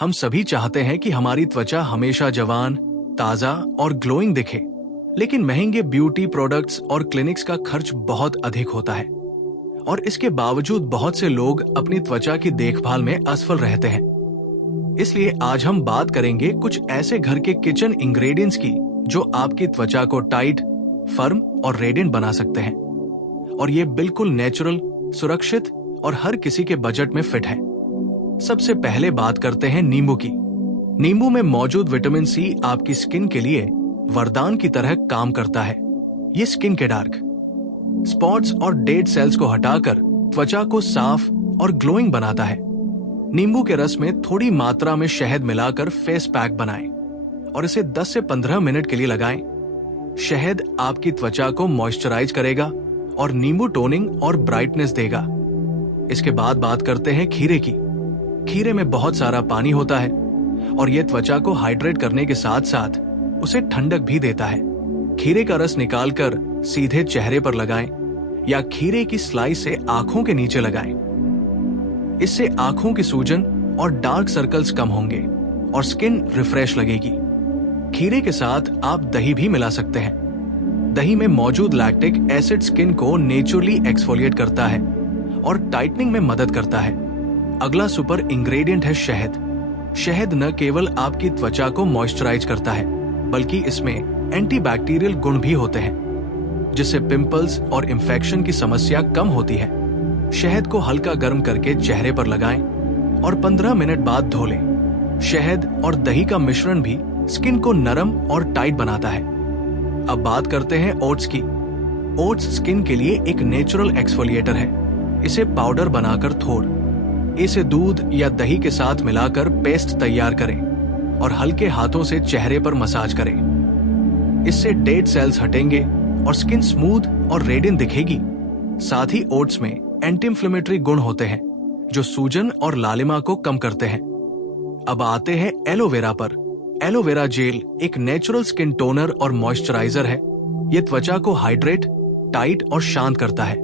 हम सभी चाहते हैं कि हमारी त्वचा हमेशा जवान, ताजा और ग्लोइंग दिखे, लेकिन महंगे ब्यूटी प्रोडक्ट्स और क्लिनिक्स का खर्च बहुत अधिक होता है और इसके बावजूद बहुत से लोग अपनी त्वचा की देखभाल में असफल रहते हैं। इसलिए आज हम बात करेंगे कुछ ऐसे घर के किचन इंग्रेडिएंट्स की जो आपकी त्वचा को टाइट, फर्म और रेडिएंट बना सकते हैं, और ये बिल्कुल नेचुरल, सुरक्षित और हर किसी के बजट में फिट है। सबसे पहले बात करते हैं नींबू की। नींबू में मौजूद विटामिन सी आपकी स्किन के लिए वरदान की तरह काम करता है। ये स्किन के डार्क स्पॉट्स और डेड सेल्स को हटाकर त्वचा को साफ और ग्लोइंग बनाता है। नींबू के रस में थोड़ी मात्रा में शहद मिलाकर फेस पैक बनाएं और इसे 10 से 15 मिनट के लिए लगाएं। शहद आपकी त्वचा को मॉइस्चराइज करेगा और नींबू टोनिंग और ब्राइटनेस देगा। इसके बाद बात करते हैं खीरे की। खीरे में बहुत सारा पानी होता है और यह त्वचा को हाइड्रेट करने के साथ साथ उसे ठंडक भी देता है। खीरे का रस निकालकर सीधे चेहरे पर लगाएं या खीरे की स्लाइस से आंखों के नीचे लगाएं। इससे आंखों की सूजन और डार्क सर्कल्स कम होंगे और स्किन रिफ्रेश लगेगी। खीरे के साथ आप दही भी मिला सकते हैं। दही में मौजूद लैक्टिक एसिड स्किन को नेचुरली एक्सफोलिएट करता है और टाइटनिंग में मदद करता है। अगला सुपर इंग्रेडिएंट है शहद। शहद न केवल आपकी त्वचा को मॉइस्चराइज करता है, बल्कि इसमें एंटीबैक्टीरियल गुण भी होते हैं, जिससे पिंपल्स और इंफेक्शन की समस्या कम होती है। शहद को हल्का गर्म करके चेहरे पर लगाएं और 15 मिनट बाद धो लें। शहद और दही का मिश्रण भी स्किन को नरम और टाइट बनाता है। अब बात करते हैं ओट्स की। ओट्स स्किन के लिए एक नेचुरल एक्सफोलिएटर है। इसे पाउडर बनाकर इसे दूध या दही के साथ मिलाकर पेस्ट तैयार करें और हल्के हाथों से चेहरे पर मसाज करें। इससे डेड सेल्स हटेंगे और स्किन स्मूथ और रेडिएंट दिखेगी। साथ ही ओट्स में एंटी इंफ्लेमेटरी गुण होते हैं जो सूजन और लालिमा को कम करते हैं। अब आते हैं एलोवेरा पर। एलोवेरा जेल एक नेचुरल स्किन टोनर और मॉइस्चराइजर है। यह त्वचा को हाइड्रेट, टाइट और शांत करता है।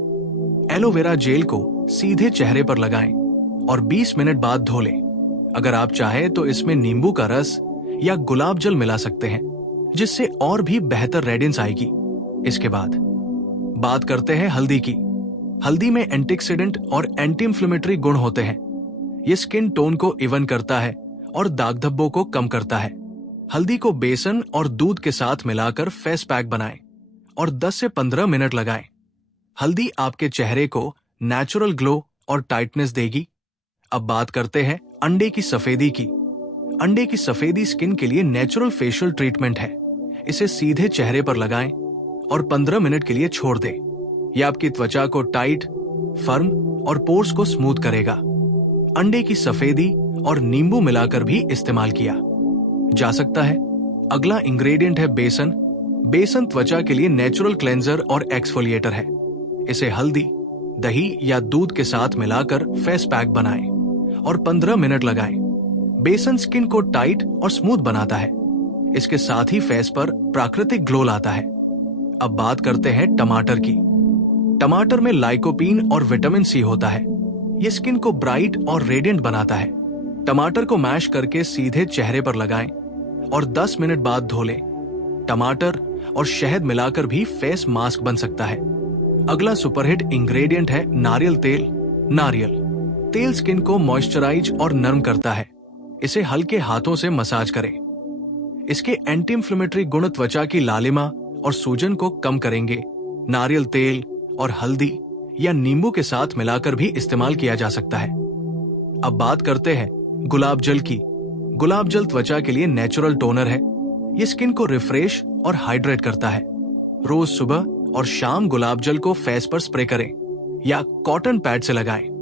एलोवेरा जेल को सीधे चेहरे पर लगाएं और 20 मिनट बाद धो लें। अगर आप चाहें तो इसमें नींबू का रस या गुलाब जल मिला सकते हैं, जिससे और भी बेहतर रेडियंस आएगी। इसके बाद बात करते हैं हल्दी की। हल्दी में एंटीऑक्सीडेंट और एंटी इंफ्लेमेटरी गुण होते हैं। ये स्किन टोन को इवन करता है और दाग धब्बों को कम करता है। हल्दी को बेसन और दूध के साथ मिलाकर फेस पैक बनाएं और 10 से 15 मिनट लगाएं। हल्दी आपके चेहरे को नेचुरल ग्लो और टाइटनेस देगी। अब बात करते हैं अंडे की सफेदी की। अंडे की सफेदी स्किन के लिए नेचुरल फेशियल ट्रीटमेंट है। इसे सीधे चेहरे पर लगाएं और 15 मिनट के लिए छोड़ दें। यह आपकी त्वचा को टाइट, फर्म और पोर्स को स्मूथ करेगा। अंडे की सफेदी और नींबू मिलाकर भी इस्तेमाल किया जा सकता है। अगला इंग्रेडिएंट है बेसन। बेसन त्वचा के लिए नेचुरल क्लेंजर और एक्सफोलिएटर है। इसे हल्दी, दही या दूध के साथ मिलाकर फेस पैक बनाएं और 15 मिनट लगाएं। बेसन स्किन को टाइट और स्मूथ बनाता है। इसके साथ ही फेस पर प्राकृतिक ग्लो लाता है। अब बात करते हैं टमाटर की। टमाटर में लाइकोपीन और विटामिन सी होता है। यह स्किन को ब्राइट और रेडिएंट बनाता है। टमाटर को मैश करके सीधे चेहरे पर लगाएं और 10 मिनट बाद धो लें। टमाटर और शहद मिलाकर भी फेस मास्क बन सकता है। अगला सुपरहिट इंग्रेडिएंट है नारियल तेल। नारियल तेल स्किन को मॉइस्चराइज और नरम करता है। इसे हल्के हाथों से मसाज करें। इसके एंटी इंफ्लेमेटरी गुण त्वचा की लालिमा और सूजन को कम करेंगे। नारियल तेल और हल्दी या नींबू के साथ मिलाकर भी इस्तेमाल किया जा सकता है। अब बात करते हैं गुलाब जल की। गुलाब जल त्वचा के लिए नेचुरल टोनर है। ये स्किन को रिफ्रेश और हाइड्रेट करता है। रोज सुबह और शाम गुलाब जल को फेस पर स्प्रे करें या कॉटन पैड से लगाएं।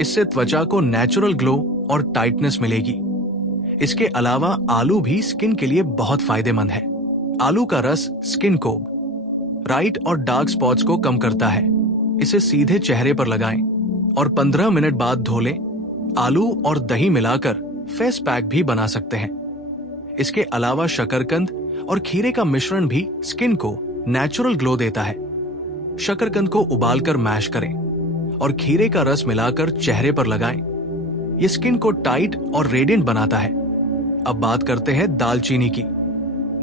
इससे त्वचा को नेचुरल ग्लो और टाइटनेस मिलेगी। इसके अलावा आलू भी स्किन के लिए बहुत फायदेमंद है। आलू का रस स्किन को ब्राइट और डार्क स्पॉट्स को कम करता है। इसे सीधे चेहरे पर लगाएं और 15 मिनट बाद धो लें। आलू और दही मिलाकर फेस पैक भी बना सकते हैं। इसके अलावा शकरकंद और खीरे का मिश्रण भी स्किन को नेचुरल ग्लो देता है। शकरकंद को उबालकर मैश करें और खीरे का रस मिलाकर चेहरे पर लगाएं। ये स्किन को टाइट और रेडिएंट बनाता है। अब बात करते हैं दालचीनी की।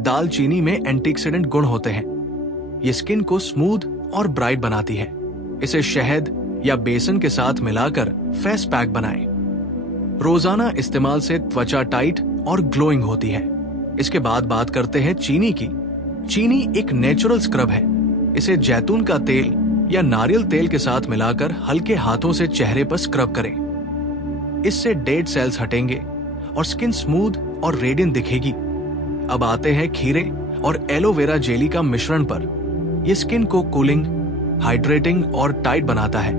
दालचीनी में एंटीऑक्सीडेंट गुण होते हैं। ये स्किन को स्मूथ और ब्राइट बनाती है। इसे शहद या बेसन के साथ मिलाकर फेस पैक बनाएं। रोजाना इस्तेमाल से त्वचा टाइट और ग्लोइंग होती है। इसके बाद बात करते हैं चीनी की। चीनी एक नेचुरल स्क्रब है। इसे जैतून का तेल या नारियल तेल के साथ मिलाकर हल्के हाथों से चेहरे पर स्क्रब करें। इससे डेड सेल्स हटेंगे और स्किन स्मूथ और रेडिएंट दिखेगी। अब आते हैं खीरे और एलोवेरा जेली का मिश्रण पर। यह स्किन को कूलिंग, हाइड्रेटिंग और टाइट बनाता है।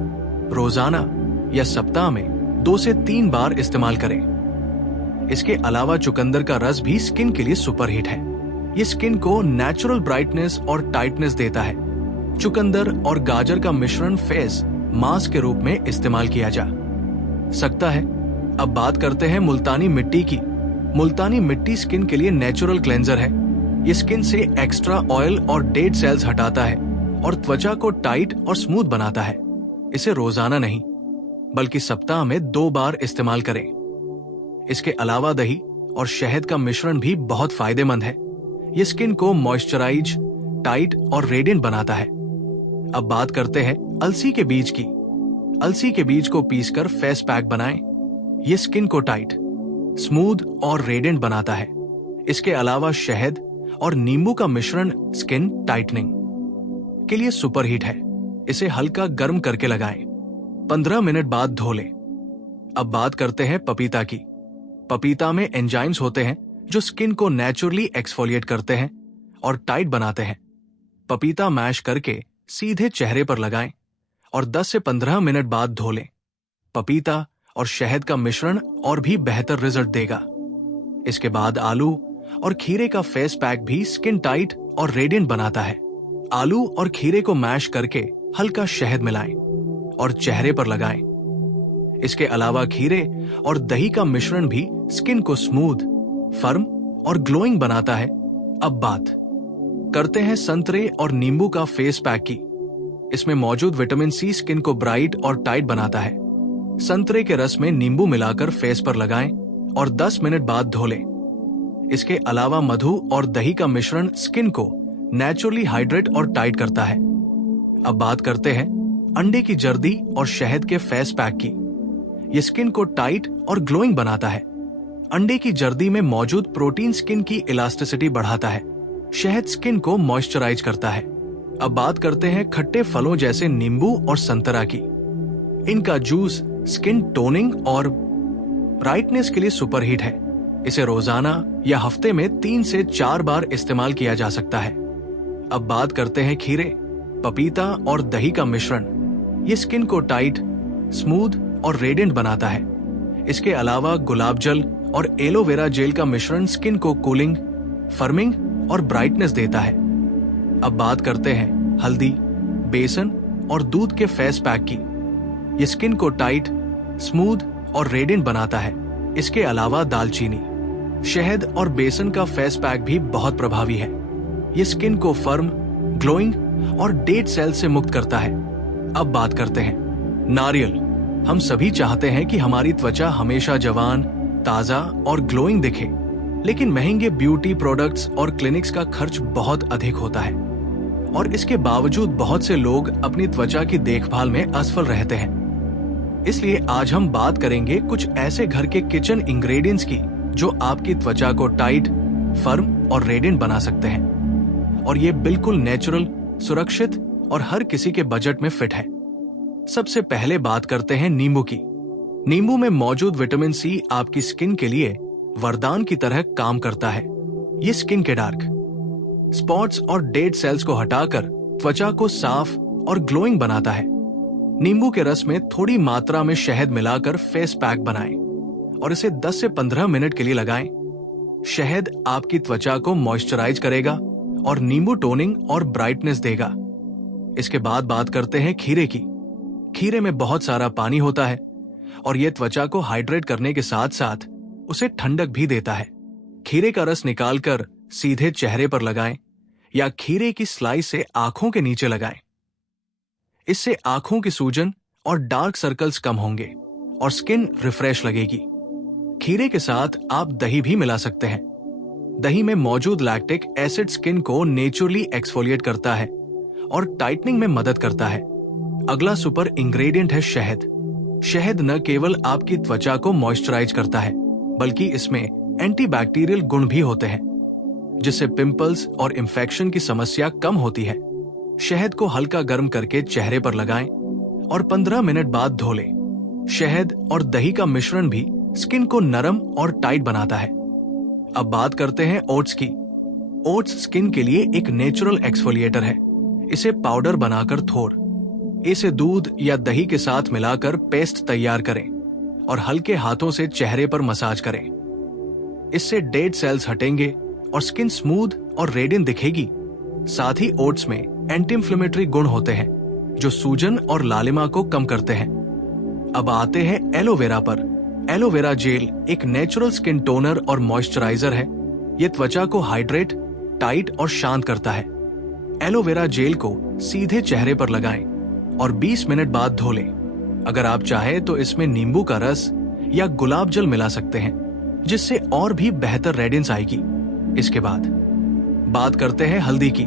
रोजाना या सप्ताह में 2 से 3 बार इस्तेमाल करें। इसके अलावा चुकंदर का रस भी स्किन के लिए सुपरहिट है। ये स्किन को नेचुरल ब्राइटनेस और टाइटनेस देता है। चुकंदर और गाजर का मिश्रण फेस मास्क के रूप में इस्तेमाल किया जा सकता है। अब बात करते हैं मुल्तानी मिट्टी की। मुल्तानी मिट्टी स्किन के लिए नेचुरल क्लेंजर है। ये स्किन से एक्स्ट्रा ऑयल और डेड सेल्स हटाता है और त्वचा को टाइट और स्मूथ बनाता है। इसे रोजाना नहीं बल्कि सप्ताह में 2 बार इस्तेमाल करें। इसके अलावा दही और शहद का मिश्रण भी बहुत फायदेमंद है। ये स्किन को मॉइस्चराइज, टाइट और रेडिएंट बनाता है। अब बात करते हैं अलसी के बीज की। अलसी के बीज को पीसकर फेस पैक बनाएं। ये स्किन को टाइट, स्मूथ और रेडिएंट बनाता है। इसके अलावा शहद और नींबू का मिश्रण स्किन टाइटनिंग के लिए सुपरहिट है। इसे हल्का गर्म करके लगाएं। 15 मिनट बाद धो लें। अब बात करते हैं पपीता की। पपीता में एंजाइम्स होते हैं जो स्किन को नेचुरली एक्सफोलिएट करते हैं और टाइट बनाते हैं। पपीता मैश करके सीधे चेहरे पर लगाएं और 10 से 15 मिनट बाद धो लें। पपीता और शहद का मिश्रण और भी बेहतर रिजल्ट देगा। इसके बाद आलू और खीरे का फेस पैक भी स्किन टाइट और रेडिएंट बनाता है। आलू और खीरे को मैश करके हल्का शहद मिलाएं और चेहरे पर लगाएं। इसके अलावा खीरे और दही का मिश्रण भी स्किन को स्मूथ, फर्म और ग्लोइंग बनाता है। अब बात करते हैं संतरे और नींबू का फेस पैक की। इसमें मौजूद विटामिन सी स्किन को ब्राइट और टाइट बनाता है। संतरे के रस में नींबू मिलाकर फेस पर लगाएं और 10 मिनट बाद धो लें। इसके अलावा मधु और दही का मिश्रण स्किन को नेचुरली हाइड्रेट और टाइट करता है। अब बात करते हैं अंडे की जर्दी और शहद के फेस पैक की। यह स्किन को टाइट और ग्लोइंग बनाता है। अंडे की जर्दी में मौजूद प्रोटीन स्किन की इलास्टिसिटी बढ़ाता है। शहद स्किन को मॉइस्चराइज करता है। अब बात करते हैं खट्टे फलों जैसे नींबू और संतरा की। इनका जूस स्किन टोनिंग और ब्राइटनेस के लिए सुपरहिट है। इसे रोजाना या हफ्ते में 3 से 4 बार इस्तेमाल किया जा सकता है। अब बात करते हैं खीरे, पपीता और दही का मिश्रण। ये स्किन को टाइट, स्मूथ और रेडिएंट बनाता है। इसके अलावा गुलाब जल और एलोवेरा जेल का मिश्रण स्किन को कूलिंग, फर्मिंग और ब्राइटनेस देता है। अब बात करते हैं हल्दी, बेसन और दूध के फेस पैक की। ये स्किन को टाइट, स्मूथ और रेडिएंट बनाता है। इसके अलावा दालचीनी, शहद और बेसन का फेस पैक भी बहुत प्रभावी है। ये स्किन को फर्म, ग्लोइंग और डेड सेल से मुक्त करता है। अब बात करते हैं नारियल। हम सभी चाहते हैं कि हमारी त्वचा हमेशा जवान, ताजा और ग्लोइंग दिखे, लेकिन महंगे ब्यूटी प्रोडक्ट्स और क्लिनिक्स का खर्च बहुत अधिक होता है और इसके बावजूद बहुत से लोग अपनी त्वचा की देखभाल में असफल रहते हैं। इसलिए आज हम बात करेंगे कुछ ऐसे घर के किचन इंग्रेडिएंट्स की जो आपकी त्वचा को टाइट, फर्म और रेडिएंट बना सकते हैं। और ये बिल्कुल नेचुरल, सुरक्षित और हर किसी के बजट में फिट है। सबसे पहले बात करते हैं नींबू की। नींबू में मौजूद विटामिन सी आपकी स्किन के लिए वरदान की तरह काम करता है। ये स्किन के डार्क स्पॉट्स और डेड सेल्स को हटाकर त्वचा को साफ और ग्लोइंग बनाता है। नींबू के रस में थोड़ी मात्रा में शहद मिलाकर फेस पैक बनाएं और इसे 10 से 15 मिनट के लिए लगाएं। शहद आपकी त्वचा को मॉइस्चराइज करेगा और नींबू टोनिंग और ब्राइटनेस देगा। इसके बाद बात करते हैं खीरे की। खीरे में बहुत सारा पानी होता है और यह त्वचा को हाइड्रेट करने के साथ साथ उसे ठंडक भी देता है। खीरे का रस निकालकर सीधे चेहरे पर लगाएं या खीरे की स्लाइस से आंखों के नीचे लगाएं। इससे आंखों की सूजन और डार्क सर्कल्स कम होंगे और स्किन रिफ्रेश लगेगी। खीरे के साथ आप दही भी मिला सकते हैं। दही में मौजूद लैक्टिक एसिड स्किन को नेचुरली एक्सफोलिएट करता है और टाइटनिंग में मदद करता है। अगला सुपर इंग्रेडिएंट है शहद। शहद न केवल आपकी त्वचा को मॉइस्चराइज करता है, बल्कि इसमें एंटीबैक्टीरियल गुण भी होते हैं, जिससे पिंपल्स और इंफेक्शन की समस्या कम होती है। शहद को हल्का गर्म करके चेहरे पर लगाएं और 15 मिनट बाद धो लें। शहद और दही का मिश्रण भी स्किन को नरम और टाइट बनाता है। अब बात करते हैं ओट्स की। ओट्स स्किन के लिए एक नेचुरल एक्सफोलिएटर है। इसे पाउडर बनाकर इसे दूध या दही के साथ मिलाकर पेस्ट तैयार करें और हल्के हाथों से चेहरे पर मसाज करें। इससे डेड सेल्स हटेंगे और स्किन स्मूथ और रेडियंट दिखेगी। साथ ही ओट्स में एंटी इंफ्लेमेटरी गुण होते हैं, जो सूजन और लालिमा को कम करते हैं। अब आते हैं एलोवेरा पर। एलोवेरा जेल एक नेचुरल स्किन टोनर और मॉइस्चराइजर है। यह त्वचा को हाइड्रेट, टाइट और शांत करता है। एलोवेरा जेल को सीधे चेहरे पर लगाएं और 20 मिनट बाद धो लें। अगर आप चाहें तो इसमें नींबू का रस या गुलाब जल मिला सकते हैं, जिससे और भी बेहतर रेडियंस आएगी। इसके बाद बात करते हैं हल्दी की।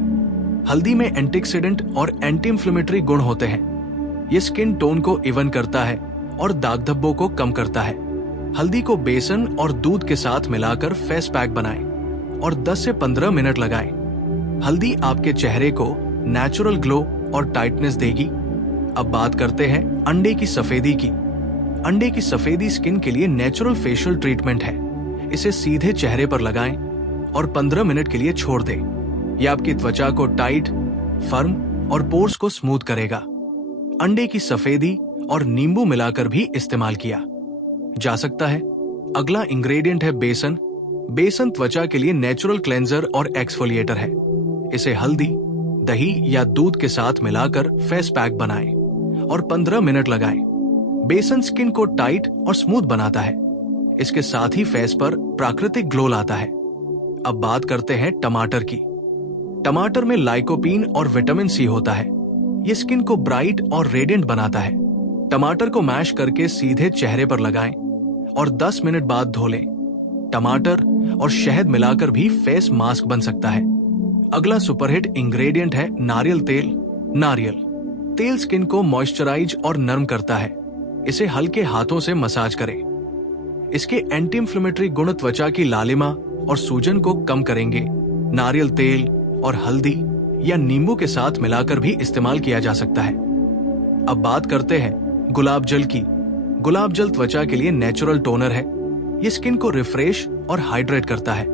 हल्दी में एंटीऑक्सीडेंट और एंटी इंफ्लेमेटरी गुण होते हैं। ये स्किन टोन को इवन करता है और दाग धब्बों को कम करता है। हल्दी को बेसन और दूध के साथ मिलाकर फेस पैक बनाएं और 10 से 15 मिनट लगाएं। हल्दी आपके चेहरे को नेचुरल ग्लो और टाइटनेस देगी। अब बात करते हैं अंडे की सफेदी की। अंडे की सफेदी स्किन के लिए नेचुरल फेशियल ट्रीटमेंट है। इसे सीधे चेहरे पर लगाएं और 15 मिनट के लिए छोड़ दें। यह आपकी त्वचा को टाइट, फर्म और पोर्स को स्मूथ करेगा। अंडे की सफेदी और नींबू मिलाकर भी इस्तेमाल किया जा सकता है। अगला इंग्रेडिएंट है बेसन। बेसन त्वचा के लिए नेचुरल क्लेंजर और एक्सफोलिएटर है। इसे हल्दी, दही या दूध के साथ मिलाकर फेस पैक बनाएं और 15 मिनट लगाएं। बेसन स्किन को टाइट और स्मूथ बनाता है। इसके साथ ही फेस पर प्राकृतिक ग्लो लाता है। अब बात करते हैं टमाटर की। टमाटर में लाइकोपीन और विटामिन सी होता है। ये स्किन को ब्राइट और रेडियंट बनाता है। टमाटर को मैश करके सीधे चेहरे पर लगाएं और 10 मिनट बाद धो लें। टमाटर और शहद मिलाकर भी फेस मास्क बन सकता है। अगला सुपरहिट इंग्रेडिएंट है नारियल तेल। नारियल तेल स्किन को मॉइस्चराइज और नरम करता है। इसे हल्के हाथों से मसाज करें। इसके एंटी इंफ्लेमेटरी गुण त्वचा की लालिमा और सूजन को कम करेंगे। नारियल तेल और हल्दी या नींबू के साथ मिलाकर भी इस्तेमाल किया जा सकता है। अब बात करते हैं गुलाब जल की। गुलाब जल त्वचा के लिए नेचुरल टोनर है। ये स्किन को रिफ्रेश और हाइड्रेट करता है।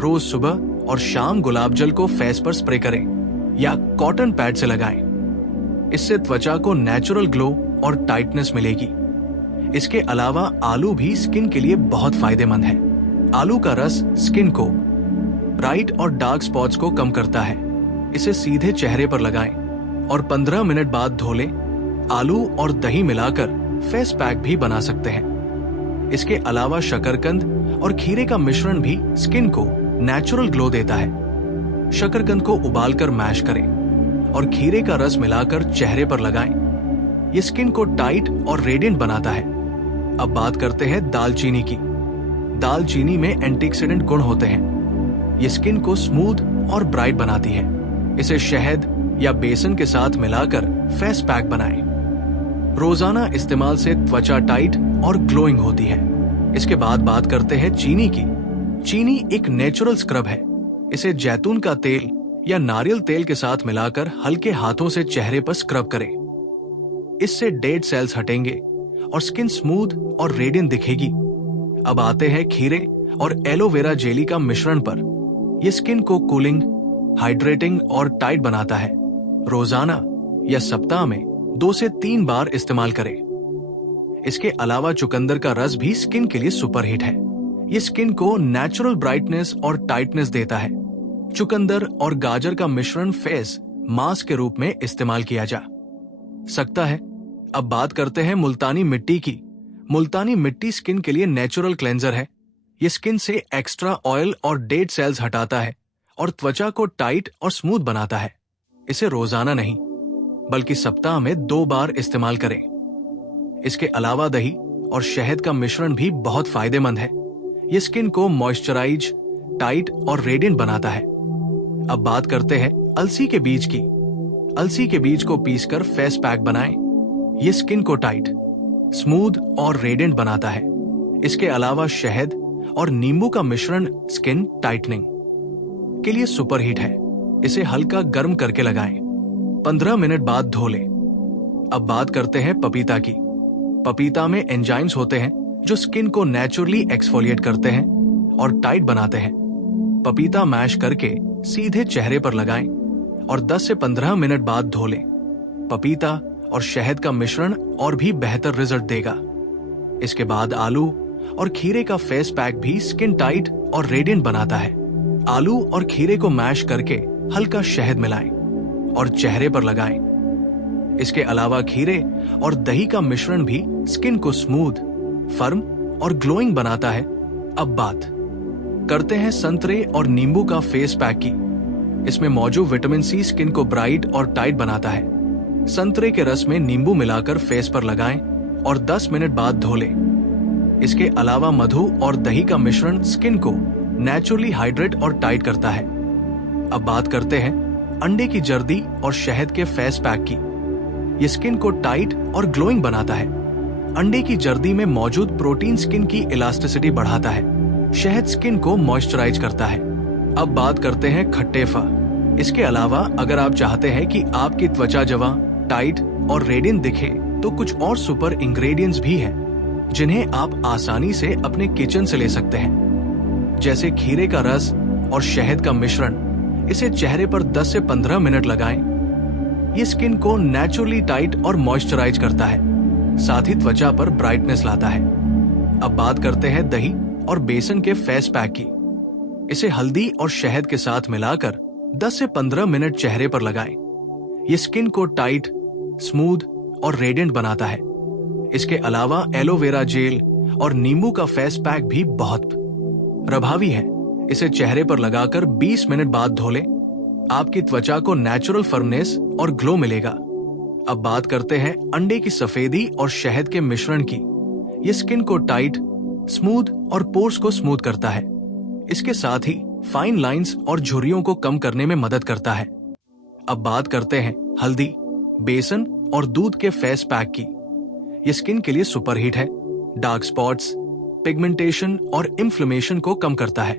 रोज सुबह और शाम गुलाब जल को फेस पर स्प्रे करें या कॉटन पैड से लगाएं। इससे त्वचा को नेचुरल ग्लो और टाइटनेस मिलेगी। इसके अलावा आलू भी स्किन के लिए बहुत फायदेमंद है। आलू का रस स्किन को ब्राइट और डार्क स्पॉट्स को कम करता है। इसे सीधे चेहरे पर लगाएं और 15 मिनट बाद धो लें। आलू और दही मिलाकर फेस पैक भी बना सकते हैं। इसके अलावा शकरकंद और खीरे का मिश्रण भी स्किन को नेचुरल ग्लो देता है। शकरकंद को उबालकर मैश करें और खीरे का रस मिलाकर चेहरे पर लगाएं। ये स्किन को टाइट और रेडियंट बनाता है। अब बात करते हैं दालचीनी की। दालचीनी में एंटीऑक्सीडेंट गुण होते हैं। ये स्किन को स्मूथ और ब्राइट बनाती है। इसे शहद या बेसन के साथ मिलाकर फेस पैक बनाएं। रोजाना इस्तेमाल से त्वचा टाइट और ग्लोइंग होती है। इसके बाद बात करते हैं चीनी की। चीनी एक नेचुरल स्क्रब है। इसे जैतून का तेल या नारियल तेल के साथ मिलाकर हल्के हाथों से चेहरे पर स्क्रब करें। इससे डेड सेल्स हटेंगे और स्किन स्मूथ और रेडियंट दिखेगी। अब आते हैं खीरे और एलोवेरा जेली का मिश्रण पर। यह स्किन को कूलिंग, हाइड्रेटिंग और टाइट बनाता है। रोजाना या सप्ताह में 2 से 3 बार इस्तेमाल करें। इसके अलावा चुकंदर का रस भी स्किन के लिए सुपरहिट है। ये स्किन को नेचुरल ब्राइटनेस और टाइटनेस देता है। चुकंदर और गाजर का मिश्रण फेस मास्क के रूप में इस्तेमाल किया जा सकता है। अब बात करते हैं मुल्तानी मिट्टी की। मुल्तानी मिट्टी स्किन के लिए नेचुरल क्लेंजर है। ये स्किन से एक्स्ट्रा ऑयल और डेड सेल्स हटाता है और त्वचा को टाइट और स्मूथ बनाता है। इसे रोजाना नहीं, बल्कि सप्ताह में 2 बार इस्तेमाल करें। इसके अलावा दही और शहद का मिश्रण भी बहुत फायदेमंद है। ये स्किन को मॉइस्चराइज, टाइट और रेडिएंट बनाता है। अब बात करते हैं अलसी के बीज की। अलसी के बीज को पीसकर फेस पैक बनाएं। ये स्किन को टाइट, स्मूथ और रेडिएंट बनाता है। इसके अलावा शहद और नींबू का मिश्रण स्किन टाइटनिंग के लिए सुपर हिट है। इसे हल्का गर्म करके लगाएं। 15 मिनट बाद धो लें। अब बात करते हैं पपीता की। पपीता में एंजाइम्स होते हैं जो स्किन को नेचुरली एक्सफोलिएट करते हैं और टाइट बनाते हैं। पपीता मैश करके सीधे चेहरे पर लगाएं और 10 से 15 मिनट बाद धो लें। पपीता और शहद का मिश्रण और भी बेहतर रिजल्ट देगा। इसके बाद आलू और खीरे का फेस पैक भी स्किन टाइट और रेडिएंट बनाता है। आलू और खीरे को मैश करके हल्का शहद मिलाएं और चेहरे पर लगाएं। इसके अलावा खीरे और दही का मिश्रण भी स्किन को स्मूथ, फर्म और ग्लोइंग बनाता है। अब बात करते हैं संतरे और नींबू का फेस पैक की। इसमें मौजूद विटामिन सी स्किन को ब्राइट और टाइट बनाता है। संतरे के रस में नींबू मिलाकर फेस पर लगाएं और 10 मिनट बाद धो लें। इसके अलावा मधु और दही का मिश्रण स्किन को नेचुरली हाइड्रेट और टाइट करता है। अब बात करते हैं अंडे की जर्दी और शहद के फेस पैक की। ये स्किन को टाइट और ग्लोइंग बनाता है। अंडे की जर्दी में मौजूद प्रोटीन स्किन की इलास्टिसिटी बढ़ाता है। शहद स्किन को मॉइस्चराइज करता है। अब बात करते हैं खट्टे फल। इसके अलावा अगर आप चाहते हैं कि आपकी त्वचा जवां, टाइट और रेडिएंट दिखे तो कुछ और सुपर इंग्रेडिएंट्स भी हैं जिन्हें आप आसानी से अपने किचन से ले सकते हैं, जैसे खीरे का रस और शहद का मिश्रण। इसे चेहरे पर 10 से 15 मिनट लगाएं। ये स्किन को नेचुरली टाइट और मॉइस्चराइज करता है, साथ ही त्वचा पर ब्राइटनेस लाता है। अब बात करते हैं दही और बेसन के फेस पैक की। इसे हल्दी और शहद के साथ मिलाकर 10 से 15 मिनट चेहरे पर लगाएं। ये स्किन को टाइट, स्मूथ और रेडिएंट बनाता है। इसके अलावा एलोवेरा जेल और नींबू का फेस पैक भी बहुत प्रभावी है। इसे चेहरे पर लगाकर 20 मिनट बाद धो लें। आपकी त्वचा को नेचुरल फर्मनेस और ग्लो मिलेगा। अब बात करते हैं अंडे की सफेदी और शहद के मिश्रण की। ये स्किन को टाइट, स्मूथ और पोर्स को स्मूथ करता है। इसके साथ ही फाइन लाइंस और झुर्रियों को कम करने में मदद करता है। अब बात करते हैं हल्दी, बेसन और दूध के फेस पैक की। ये स्किन के लिए सुपर हिट है। डार्क स्पॉट्स, पिगमेंटेशन और इन्फ्लेमेशन को कम करता है।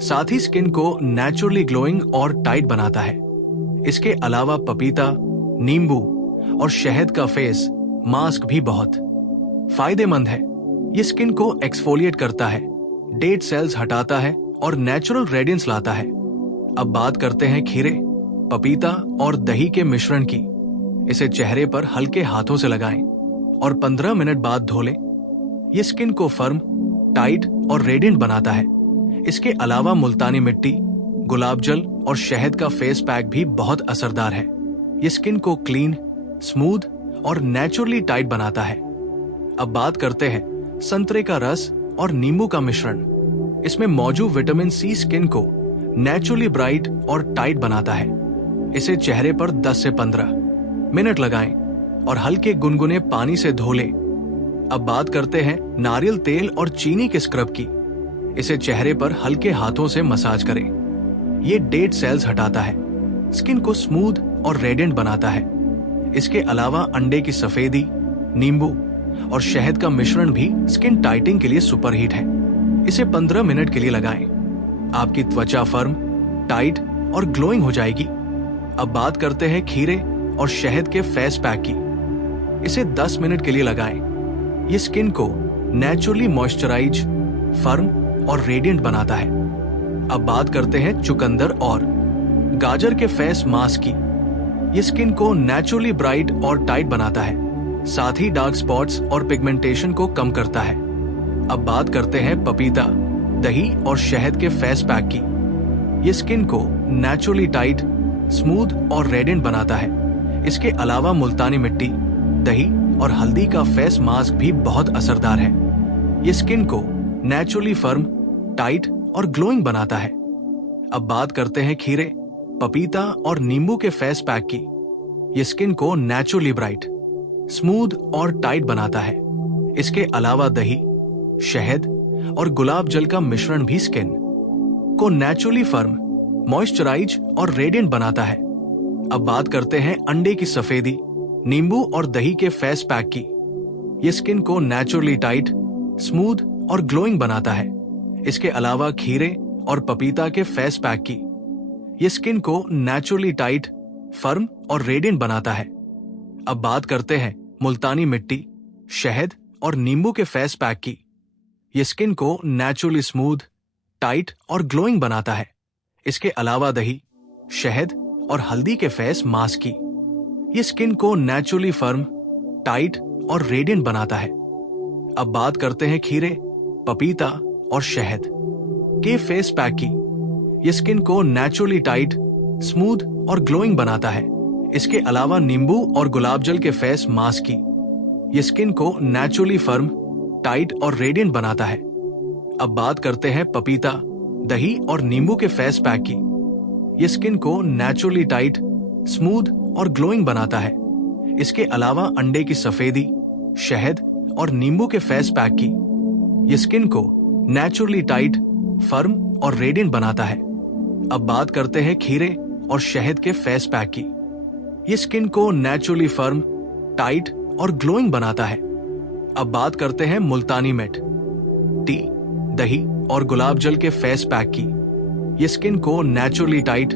साथ ही स्किन को नेचुरली ग्लोइंग और टाइट बनाता है। इसके अलावा पपीता, नींबू और शहद का फेस मास्क भी बहुत फायदेमंद है। ये स्किन को एक्सफोलिएट करता है, डेड सेल्स हटाता है और नेचुरल रेडियंस लाता है। अब बात करते हैं खीरे, पपीता और दही के मिश्रण की। इसे चेहरे पर हल्के हाथों से लगाएं और 15 मिनट बाद धो लें। ये स्किन को फर्म, टाइट और रेडिएंट बनाता है। इसके अलावा मुल्तानी मिट्टी, गुलाब जल और शहद का फेस पैक भी बहुत असरदार है। ये स्किन को क्लीन, स्मूथ और नेचुरली टाइट बनाता है। अब बात करते हैं संतरे का रस और नींबू का मिश्रण। इसमें मौजूद विटामिन सी स्किन को नेचुरली ब्राइट और टाइट बनाता है। इसे चेहरे पर 10 से 15 मिनट लगाएं और हल्के गुनगुने पानी से धो लें। अब बात करते हैं नारियल तेल और चीनी के स्क्रब की। इसे चेहरे पर हल्के हाथों से मसाज करें। ये डेड सेल्स हटाता है, स्किन को स्मूथ और रेडिएंट बनाता है। इसके अलावा अंडे की सफेदी, नींबू और शहद का मिश्रण भी स्किन टाइटिंग के लिए सुपर हिट है। इसे 15 मिनट के लिए लगाएं। आपकी त्वचा फर्म, टाइट और ग्लोइंग हो जाएगी। अब बात करते हैं खीरे और शहद के फेस पैक की। इसे 10 मिनट के लिए लगाएं। ये स्किन को नेचुरली मॉइस्चराइज, फर्म और रेडिएंट बनाता है। अब बात करते हैं चुकंदर और गाजर के फेस मास्क की। ये स्किन को नेचुरली ब्राइट और टाइट बनाता है, साथ ही डार्क स्पॉट्स और पिगमेंटेशन को कम करता है। अब बात करते हैं पपीता, दही और शहद के फेस पैक की। ये स्किन को नेचुरली टाइट, स्मूथ और रेडिएंट बनाता है। इसके अलावा मुल्तानी मिट्टी, दही और हल्दी का फेस मास्क भी बहुत असरदार है। ये स्किन को नेचुरली फर्म, टाइट और ग्लोइंग बनाता है। अब बात करते हैं खीरे, पपीता और नींबू के फेस पैक की। ये स्किन को नेचुरली ब्राइट, स्मूथ और टाइट बनाता है। इसके अलावा दही, शहद और गुलाब जल का मिश्रण भी स्किन को नेचुरली फर्म, मॉइस्चराइज और रेडिएंट बनाता है। अब बात करते हैं अंडे की सफेदी, नींबू और दही के फेस पैक की। ये स्किन को नेचुरली टाइट, स्मूथ और ग्लोइंग बनाता है। इसके अलावा खीरे और पपीता के फेस पैक की। ये स्किन को नेचुरली टाइट, फर्म और रेडिएंट बनाता है। अब बात करते हैं मुल्तानी मिट्टी, शहद और नींबू के फेस पैक की। ये स्किन को नेचुरली स्मूथ, टाइट और ग्लोइंग बनाता है। इसके अलावा दही, शहद और हल्दी के फेस मास्क की। ये स्किन को नेचुरली फर्म, टाइट और रेडिएंट बनाता है। अब बात करते हैं खीरे, पपीता और शहद के फेस पैक की। ये स्किन को नेचुरली टाइट, स्मूथ और ग्लोइंग बनाता है। इसके अलावा नींबू और गुलाब जल के फेस मास्क की। ये स्किन को नेचुरली फर्म, टाइट और रेडिएंट बनाता है। अब बात करते हैं पपीता, दही और नींबू के फेस पैक की। ये स्किन को नेचुरली टाइट, स्मूथ और ग्लोइंग बनाता है। इसके अलावा अंडे की सफेदी, शहद और नींबू के फेस पैक की। ये स्किन को नेचुरली टाइट, फर्म और रेडिएंट बनाता है। अब बात करते हैं खीरे और शहद के फेस पैक की। ये स्किन को नेचुरली फर्म, टाइट और ग्लोइंग बनाता है। अब बात करते हैं मुल्तानी मिर्च, टी, दही और गुलाब जल के फेस पैक की। ये स्किन को नेचुरली टाइट,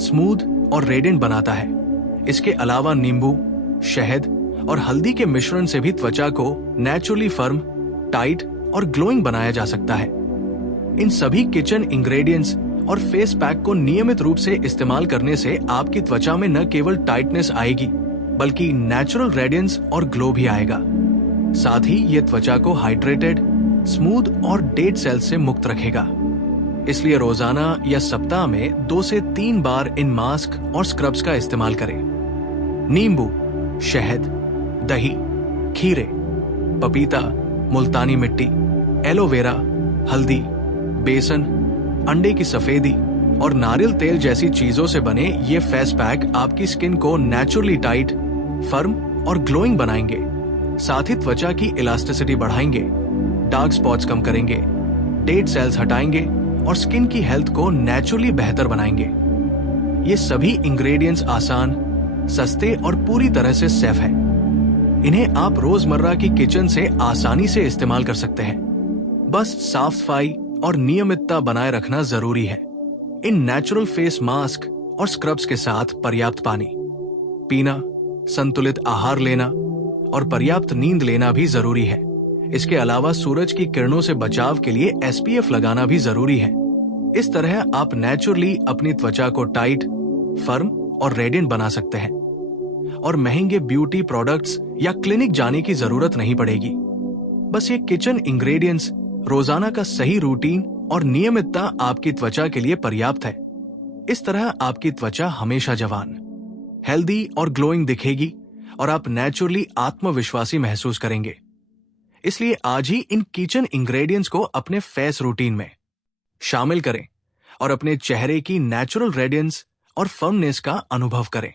स्मूथ और रेडिएंट बनाता है। इसके अलावा नींबू, शहद और हल्दी के मिश्रण से भी त्वचा को नेचुरली फर्म, टाइट और ग्लोइंग बनाया जा सकता है। इन सभी किचन इंग्रेडिएंट्स और फेस पैक को नियमित रूप से इस्तेमाल करने से आपकी त्वचा में न केवल टाइटनेस आएगी, बल्कि नेचुरल रेडियंस और ग्लो भी आएगा। साथ ही ये त्वचा को हाइड्रेटेड, स्मूथ और डेड सेल्स से मुक्त रखेगा। इसलिए रोजाना या सप्ताह में 2 से 3 बार इन मास्क और स्क्रब्स का इस्तेमाल करें। नींबू, शहद, दही, खीरे, पपीता, मुल्तानी मिट्टी, एलोवेरा, हल्दी, बेसन, अंडे की सफेदी और नारियल तेल जैसी चीजों से बने ये फेस पैक आपकी स्किन को नेचुरली टाइट, फर्म और ग्लोइंग बनाएंगे। साथ ही त्वचा की इलास्टिसिटी बढ़ाएंगे, डार्क स्पॉट्स कम करेंगे, डेड सेल्स हटाएंगे और स्किन की हेल्थ को नेचुरली बेहतर बनाएंगे। ये सभी इंग्रेडिएंट्स आसान, सस्ते और पूरी तरह से सेफ है। इन्हें आप रोजमर्रा की किचन से आसानी से इस्तेमाल कर सकते हैं। बस साफ सफाई और नियमितता बनाए रखना जरूरी है। इन नेचुरल फेस मास्क और स्क्रब्स के साथ पर्याप्त पानी पीना, संतुलित आहार लेना और पर्याप्त नींद लेना भी जरूरी है। इसके अलावा सूरज की किरणों से बचाव के लिए SPF लगाना भी जरूरी है। इस तरह आप नेचुरली अपनी त्वचा को टाइट, फर्म और रेडिएंट बना सकते हैं और महंगे ब्यूटी प्रोडक्ट्स या क्लिनिक जाने की जरूरत नहीं पड़ेगी। बस ये किचन इंग्रेडिएंट्स, रोजाना का सही रूटीन और नियमितता आपकी त्वचा के लिए पर्याप्त है। इस तरह आपकी त्वचा हमेशा जवान, हेल्दी और ग्लोइंग दिखेगी और आप नेचुरली आत्मविश्वासी महसूस करेंगे। इसलिए आज ही इन किचन इंग्रेडिएंट्स को अपने फेस रूटीन में शामिल करें और अपने चेहरे की नेचुरल रेडियंस और फर्मनेस का अनुभव करें।